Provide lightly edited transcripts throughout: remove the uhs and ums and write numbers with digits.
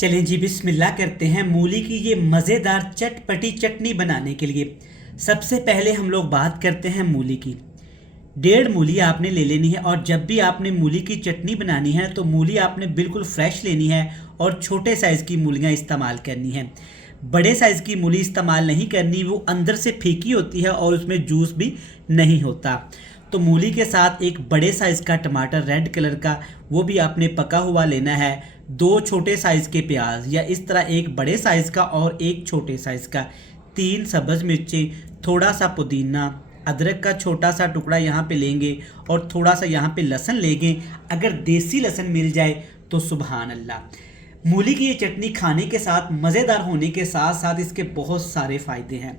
चलें जी बिस्मिल्लाह करते हैं। मूली की ये मज़ेदार चटपटी चटनी बनाने के लिए सबसे पहले हम लोग बात करते हैं मूली की। 1.5 मूली आपने ले लेनी है और जब भी आपने मूली की चटनी बनानी है तो मूली आपने बिल्कुल फ्रेश लेनी है और छोटे साइज़ की मूलियाँ इस्तेमाल करनी है। बड़े साइज़ की मूली इस्तेमाल नहीं करनी, वो अंदर से फीकी होती है और उसमें जूस भी नहीं होता। तो मूली के साथ एक बड़े साइज़ का टमाटर रेड कलर का, वो भी आपने पका हुआ लेना है। 2 छोटे साइज़ के प्याज या इस तरह एक बड़े साइज़ का और एक छोटे साइज़ का, 3 सब्ज़ मिर्चें, थोड़ा सा पुदीना, अदरक का छोटा सा टुकड़ा यहाँ पे लेंगे और थोड़ा सा यहाँ पे लहसुन लेंगे। अगर देसी लहसुन मिल जाए तो सुभान अल्लाह। मूली की ये चटनी खाने के साथ मज़ेदार होने के साथ साथ इसके बहुत सारे फ़ायदे हैं।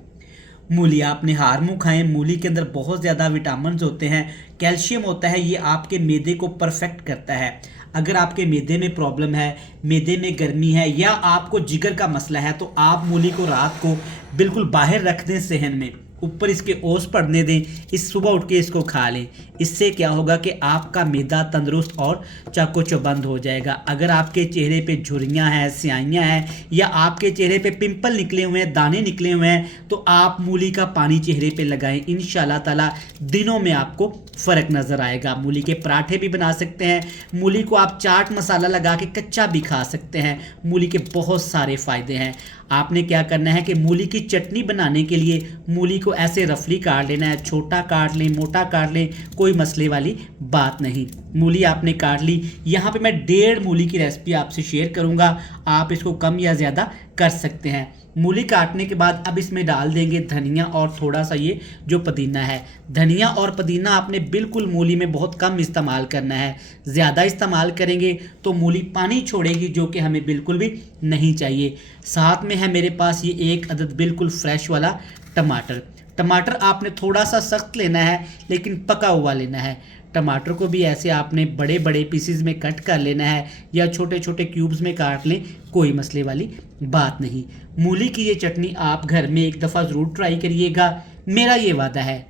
मूली आपने हार मुँह खाएं, मूली के अंदर बहुत ज़्यादा विटामिन होते हैं, कैल्शियम होता है, ये आपके मैदे को परफेक्ट करता है। अगर आपके मैदे में प्रॉब्लम है, मैदे में गर्मी है या आपको जिगर का मसला है तो आप मूली को रात को बिल्कुल बाहर रख दें सहन में, ऊपर इसके ओस पड़ने दें, इस सुबह उठ के इसको खा लें। इससे क्या होगा कि आपका मैदा तंदुरुस्त और चाको चौबंद हो जाएगा। अगर आपके चेहरे पे झुर्रियाँ हैं, स्याहियाँ हैं या आपके चेहरे पे पिंपल निकले हुए हैं, दाने निकले हुए हैं, तो आप मूली का पानी चेहरे पे लगाएं। इंशाल्लाह ताला दिनों में आपको फ़र्क नज़र आएगा। मूली के पराठे भी बना सकते हैं, मूली को आप चाट मसाला लगा के कच्चा भी खा सकते हैं। मूली के बहुत सारे फ़ायदे हैं। आपने क्या करना है कि मूली की चटनी बनाने के लिए मूली को ऐसे रफली काट लेना है, छोटा काट लें, मोटा काट लें, कोई मसले वाली बात नहीं। मूली आपने काट ली। यहाँ पे मैं 1.5 मूली की रेसिपी आपसे शेयर करूँगा, आप इसको कम या ज़्यादा कर सकते हैं। मूली काटने के बाद अब इसमें डाल देंगे धनिया और थोड़ा सा ये जो पुदीना है। धनिया और पुदीना आपने बिल्कुल मूली में बहुत कम इस्तेमाल करना है, ज़्यादा इस्तेमाल करेंगे तो मूली पानी छोड़ेगी, जो कि हमें बिल्कुल भी नहीं चाहिए। साथ में है मेरे पास ये 1 अदद बिल्कुल फ्रेश वाला टमाटर। टमाटर आपने थोड़ा सा सख्त लेना है लेकिन पका हुआ लेना है। टमाटर को भी ऐसे आपने बड़े बड़े पीसेस में कट कर लेना है या छोटे छोटे क्यूब्स में काट लें, कोई मसले वाली बात नहीं। मूली की ये चटनी आप घर में एक दफ़ा ज़रूर ट्राई करिएगा, मेरा ये वादा है।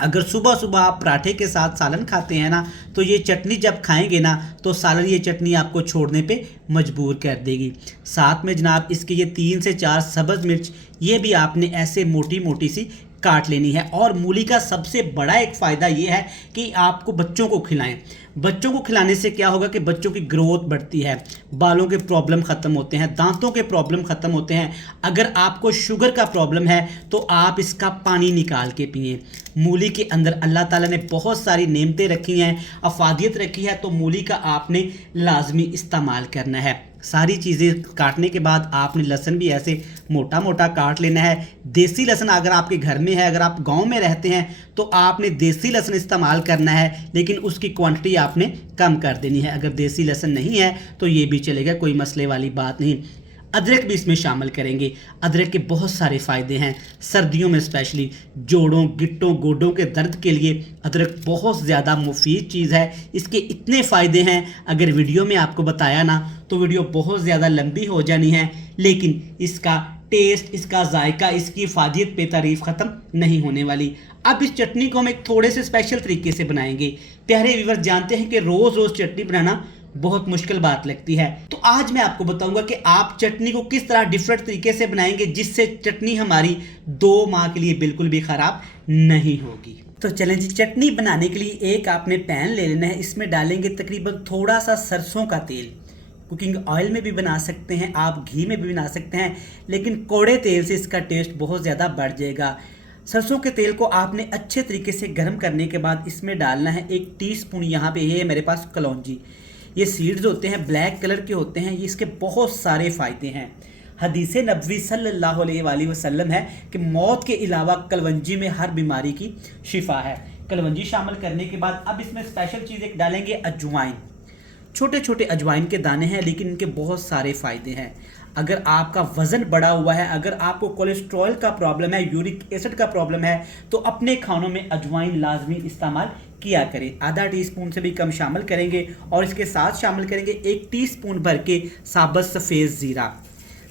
अगर सुबह सुबह आप पराठे के साथ सालन खाते हैं ना, तो ये चटनी जब खाएंगे ना तो सालन ये चटनी आपको छोड़ने पे मजबूर कर देगी। साथ में जनाब इसके ये 3 से 4 सब्ज़ मिर्च, ये भी आपने ऐसे मोटी मोटी सी काट लेनी है। और मूली का सबसे बड़ा एक फ़ायदा ये है कि आपको बच्चों को खिलाएं। बच्चों को खिलाने से क्या होगा कि बच्चों की ग्रोथ बढ़ती है, बालों के प्रॉब्लम ख़त्म होते हैं, दांतों के प्रॉब्लम ख़त्म होते हैं। अगर आपको शुगर का प्रॉब्लम है तो आप इसका पानी निकाल के पिएं। मूली के अंदर अल्लाह ताला ने बहुत सारी नेमतें रखी हैं, अफादियत रखी है, तो मूली का आपने लाजमी इस्तेमाल करना है। सारी चीज़ें काटने के बाद आपने लहसुन भी ऐसे मोटा मोटा काट लेना है। देसी लहसुन अगर आपके घर में है, अगर आप गांव में रहते हैं तो आपने देसी लहसुन इस्तेमाल करना है, लेकिन उसकी क्वांटिटी आपने कम कर देनी है। अगर देसी लहसुन नहीं है तो ये भी चलेगा, कोई मसले वाली बात नहीं। अदरक भी इसमें शामिल करेंगे। अदरक के बहुत सारे फ़ायदे हैं, सर्दियों में स्पेशली जोड़ों, गिट्टों, गोडों के दर्द के लिए अदरक बहुत ज़्यादा मुफीद चीज़ है। इसके इतने फ़ायदे हैं, अगर वीडियो में आपको बताया ना तो वीडियो बहुत ज़्यादा लंबी हो जानी है, लेकिन इसका टेस्ट, इसका जायका, इसकी इफादियत पे तारीफ़ ख़त्म नहीं होने वाली। अब इस चटनी को हम एक थोड़े से स्पेशल तरीके से बनाएंगे। प्यारे व्यूअर्स जानते हैं कि रोज़ रोज़ चटनी बनाना बहुत मुश्किल बात लगती है, तो आज मैं आपको बताऊंगा कि आप चटनी को किस तरह डिफरेंट तरीके से बनाएंगे जिससे चटनी हमारी 2 माह के लिए बिल्कुल भी ख़राब नहीं होगी। तो चलें जी, चटनी बनाने के लिए एक आपने पैन ले लेना है। इसमें डालेंगे तकरीबन थोड़ा सा सरसों का तेल। कुकिंग ऑयल में भी बना सकते हैं आप, घी में भी बना सकते हैं, लेकिन कौड़े तेल से इसका टेस्ट बहुत ज़्यादा बढ़ जाएगा। सरसों के तेल को आपने अच्छे तरीके से गर्म करने के बाद इसमें डालना है 1 टीस्पून, यहाँ पे ये मेरे पास कलौंजी। ये सीड्स होते हैं, ब्लैक कलर के होते हैं, ये इसके बहुत सारे फ़ायदे हैं। हदीस नबवी सल्लल्लाहु अलैहि वसल्लम है कि मौत के अलावा कलवंजी में हर बीमारी की शिफा है। कलवंजी शामिल करने के बाद अब इसमें स्पेशल चीज़ एक डालेंगे, अजवाइन। छोटे छोटे अजवाइन के दाने हैं, लेकिन इनके बहुत सारे फ़ायदे हैं। अगर आपका वज़न बढ़ा हुआ है, अगर आपको कोलेस्ट्रॉल का प्रॉब्लम है, यूरिक एसिड का प्रॉब्लम है, तो अपने खानों में अजवाइन लाजमी इस्तेमाल किया करें। आधा टीस्पून से भी कम शामिल करेंगे और इसके साथ शामिल करेंगे 1 टीस्पून भर के साबुत सफ़ेद ज़ीरा।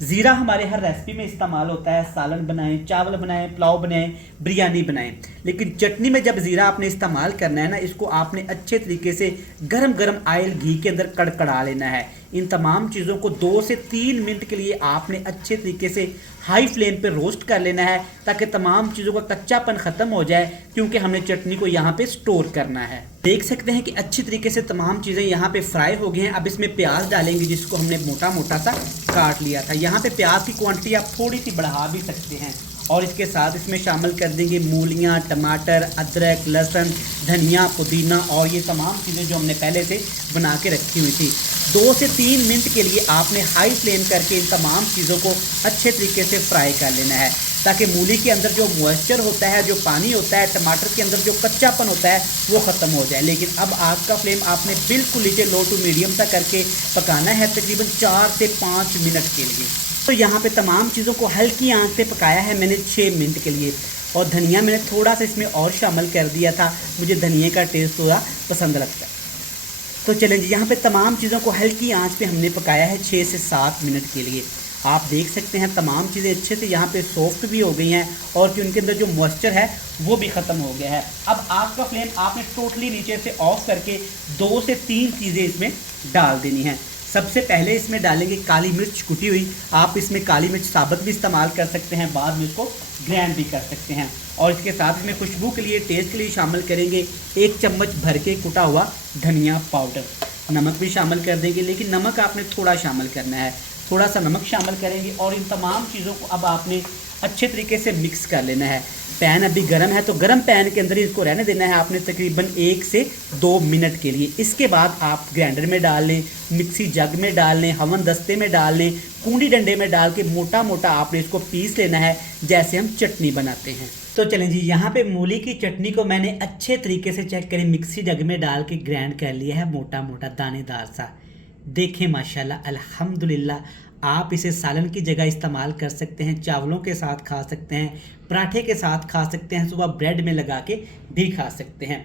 ज़ीरा हमारे हर रेसिपी में इस्तेमाल होता है, सालन बनाएं, चावल बनाएं, पुलाव बनाएं, बिरयानी बनाएं, लेकिन चटनी में जब ज़ीरा आपने इस्तेमाल करना है ना, इसको आपने अच्छे तरीके से गरम गरम ऑयल घी के अंदर कड़कड़ा लेना है। इन तमाम चीज़ों को 2 से 3 मिनट के लिए आपने अच्छे तरीके से हाई फ्लेम पे रोस्ट कर लेना है, ताकि तमाम चीज़ों का कच्चापन ख़त्म हो जाए, क्योंकि हमने चटनी को यहाँ पे स्टोर करना है। देख सकते हैं कि अच्छी तरीके से तमाम चीज़ें यहाँ पे फ्राई हो गई हैं। अब इसमें प्याज डालेंगे, जिसको हमने मोटा मोटा सा काट लिया था। यहाँ पे प्याज की क्वांटिटी आप थोड़ी सी बढ़ा भी सकते हैं। और इसके साथ इसमें शामिल कर देंगे मूलियाँ, टमाटर, अदरक, लहसुन, धनिया, पुदीना और ये तमाम चीज़ें जो हमने पहले से बना के रखी हुई थी। 2 से 3 मिनट के लिए आपने हाई फ्लेम करके इन तमाम चीज़ों को अच्छे तरीके से फ्राई कर लेना है, ताकि मूली के अंदर जो मॉइस्चर होता है, जो पानी होता है, टमाटर के अंदर जो कच्चापन होता है, वो ख़त्म हो जाए। लेकिन अब आग का फ्लेम आपने बिल्कुल नीचे लो टू मीडियम सा करके पकाना है, तकरीबन 4 से 5 मिनट के लिए। तो यहाँ पे तमाम चीज़ों को हल्की आंच पे पकाया है मैंने 6 मिनट के लिए। और धनिया मैंने थोड़ा सा इसमें और शामिल कर दिया था, मुझे धनिया का टेस्ट थोड़ा पसंद लगता है। तो चलें जी, यहाँ पे तमाम चीज़ों को हल्की आंच पे हमने पकाया है 6 से 7 मिनट के लिए। आप देख सकते हैं तमाम चीज़ें अच्छे से यहाँ पे सॉफ्ट भी हो गई हैं और कि उनके अंदर जो मॉइस्चर है वो भी ख़त्म हो गया है। अब आग का फ्लेम आपने टोटली नीचे से ऑफ करके 2 से 3 चीज़ें इसमें डाल देनी हैं। सबसे पहले इसमें डालेंगे काली मिर्च कुटी हुई। आप इसमें काली मिर्च साबुत भी इस्तेमाल कर सकते हैं, बाद में इसको ग्राइंड भी कर सकते हैं। और इसके साथ इसमें खुशबू के लिए, टेस्ट के लिए शामिल करेंगे 1 चम्मच भर के कुटा हुआ धनिया पाउडर। नमक भी शामिल कर देंगे, लेकिन नमक आपने थोड़ा शामिल करना है, थोड़ा सा नमक शामिल करेंगे। और इन तमाम चीज़ों को अब आपने अच्छे तरीके से मिक्स कर लेना है। पैन अभी गर्म है, तो गर्म पैन के अंदर ही इसको रहने देना है आपने तकरीबन 1 से 2 मिनट के लिए। इसके बाद आप ग्राइंडर में डाल लें, मिक्सी जग में डाल लें, हवन दस्ते में डाल लें, कूंडी डंडे में डाल के मोटा मोटा आपने इसको पीस लेना है, जैसे हम चटनी बनाते हैं। तो चलें जी, यहाँ पे मूली की चटनी को मैंने अच्छे तरीके से चेक करें मिक्सी जग में डाल के ग्राइंड कर लिया है, मोटा मोटा दानेदार सा। देखें माशाल्लाह अल्हम्दुलिल्लाह, आप इसे सालन की जगह इस्तेमाल कर सकते हैं, चावलों के साथ खा सकते हैं, पराठे के साथ खा सकते हैं, सुबह ब्रेड में लगा के भी खा सकते हैं।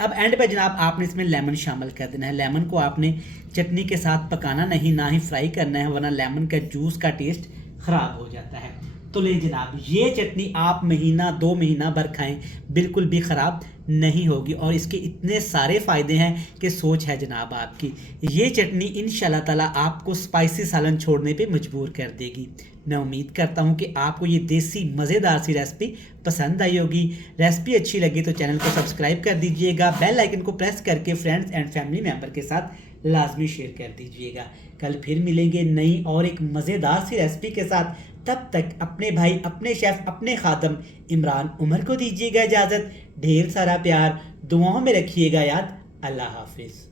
अब एंड पे जनाब आपने इसमें लेमन शामिल कर देना है। लेमन को आपने चटनी के साथ पकाना नहीं, ना ही फ्राई करना है, वरना लेमन का जूस का टेस्ट ख़राब हो जाता है। तो ले जनाब, ये चटनी आप महीना 2 महीना भर खाएं, बिल्कुल भी ख़राब नहीं होगी और इसके इतने सारे फ़ायदे हैं कि सोच है जनाब आपकी। ये चटनी इंशाल्लाह ताला आपको स्पाइसी सालन छोड़ने पे मजबूर कर देगी। मैं उम्मीद करता हूँ कि आपको ये देसी मज़ेदार सी रेसिपी पसंद आई होगी। रेसिपी अच्छी लगी तो चैनल को सब्सक्राइब कर दीजिएगा, बेल आइकन को प्रेस करके फ्रेंड्स एंड फैमिली मेम्बर के साथ लाजमी शेयर कर दीजिएगा। कल फिर मिलेंगे नई और एक मज़ेदार सी रेसिपी के साथ। तब तक अपने भाई, अपने शेफ़, अपने खादम इमरान उमर को दीजिएगा इजाज़त। ढेर सारा प्यार, दुआओं में रखिएगा याद। अल्लाह हाफिज़।